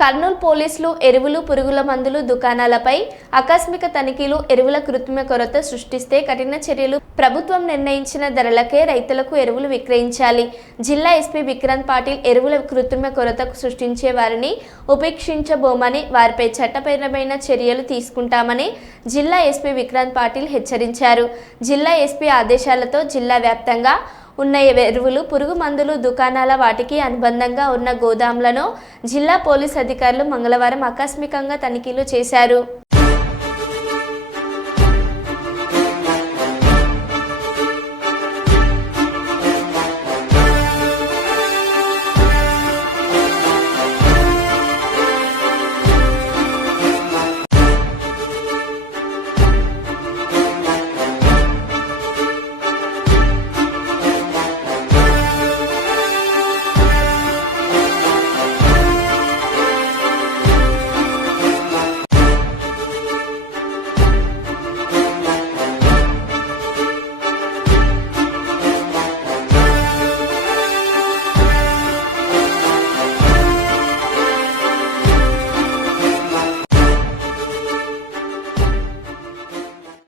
కర్నూలు పోలీసులు ఎరువులు పురుగుల మందులు దుకాణాలపై ఆకస్మిక తనిఖీలు ఎరువుల కృత్రిమ కొరత సృష్టిస్తే కఠిన చర్యలు. ప్రభుత్వం నిర్ణయించిన ధరలకే రైతులకు ఎరువులు విక్రయించాలి. జిల్లా ఎస్పీ విక్రాంత్ పాటిల్ ఎరువుల కృత్రిమ కొరత సృష్టించే వారిని ఉపేక్షించబోమని వారిపై చట్టపరమైన చర్యలు తీసుకుంటామని జిల్లా ఎస్పీ విక్రాంత్ పాటిల్ హెచ్చరించారు. జిల్లా ఎస్పీ ఆదేశాలతో జిల్లా వ్యాప్తంగా ఉన్న ఎరువులు పురుగు మందులు దుకాణాల వాటికి అనుబంధంగా ఉన్న గోదాంలను జిల్లా పోలీస్ అధికారులు మంగళవారం ఆకస్మికంగా తనిఖీలు చేశారు.